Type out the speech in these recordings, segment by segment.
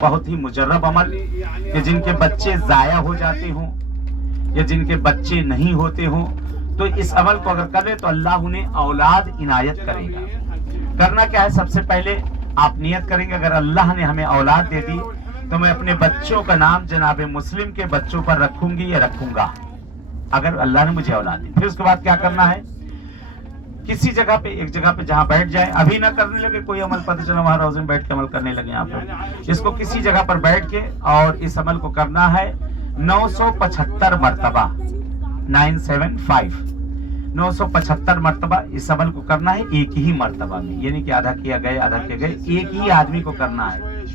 बहुत ही मुजर्रब अमल कि जिनके बच्चे जाया हो जाते हों या जिनके बच्चे नहीं होते हों, तो इस अमल को अगर करें तो अल्लाह उन्हें औलाद इनायत करेगा। करना क्या है, सबसे पहले आप नियत करेंगे अगर अल्लाह ने हमें औलाद दे दी तो मैं अपने बच्चों का नाम जनाब मुस्लिम के बच्चों पर रखूंगी या रखूंगा, अगर अल्लाह ने मुझे औलाद दी। फिर उसके बाद क्या करना है, किसी जगह पे, एक जगह पे जहां बैठ जाए, अभी ना करने लगे कोई अमल, पता चला वहां रोजे में बैठ के अमल करने लगे आप लोग। इसको किसी जगह पर बैठ के और इस अमल को करना है 975 मरतबा, 975 975 मरतबा इस अमल को करना है एक ही मरतबा में, यानी कि आधा किया गए एक ही आदमी को करना है,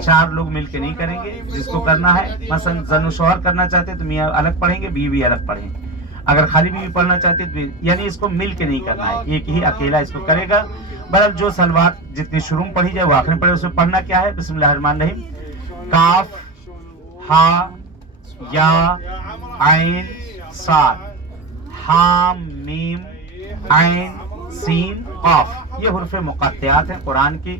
4 लोग मिलके नहीं करेंगे। जिसको करना है, मसलन जन शौहर करना चाहते तो मियाँ अलग पढ़ेंगे, बीवी अलग पढ़ेंगे, अगर खाली बीवी पढ़ना चाहते तो यानी इसको मिल के नहीं करना है, एक ही अकेला इसको करेगा। बहरहाल जो सलवार जितनी शुरू में पढ़ी जाए वो आखिर पढ़े। उसमें पढ़ना क्या है, बिस्मिल्लाहिर्रहमानिर्रहीम, काफ हा या आइन साद, हाम मीम आइन सीन ऑफ, ये हुर्फ मुक़त्तियात हैं कुरान की,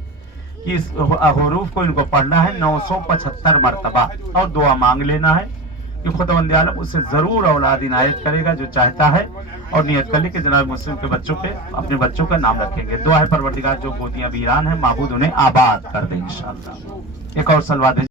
कि इस हुरूफ को इनको पढ़ना है 975 मरतबा और दुआ मांग लेना है कि खुदावंद आलम उससे जरूर औलाद इनायत करेगा जो चाहता है, और नियत कर ले कि जनाब मुस्लिम के बच्चों पे अपने बच्चों का नाम रखेंगे। दुआ है परवरदिगार जो गोदियां वीरान है माबूद उन्हें आबाद कर दे इंशाअल्लाह। एक और सलवा दे।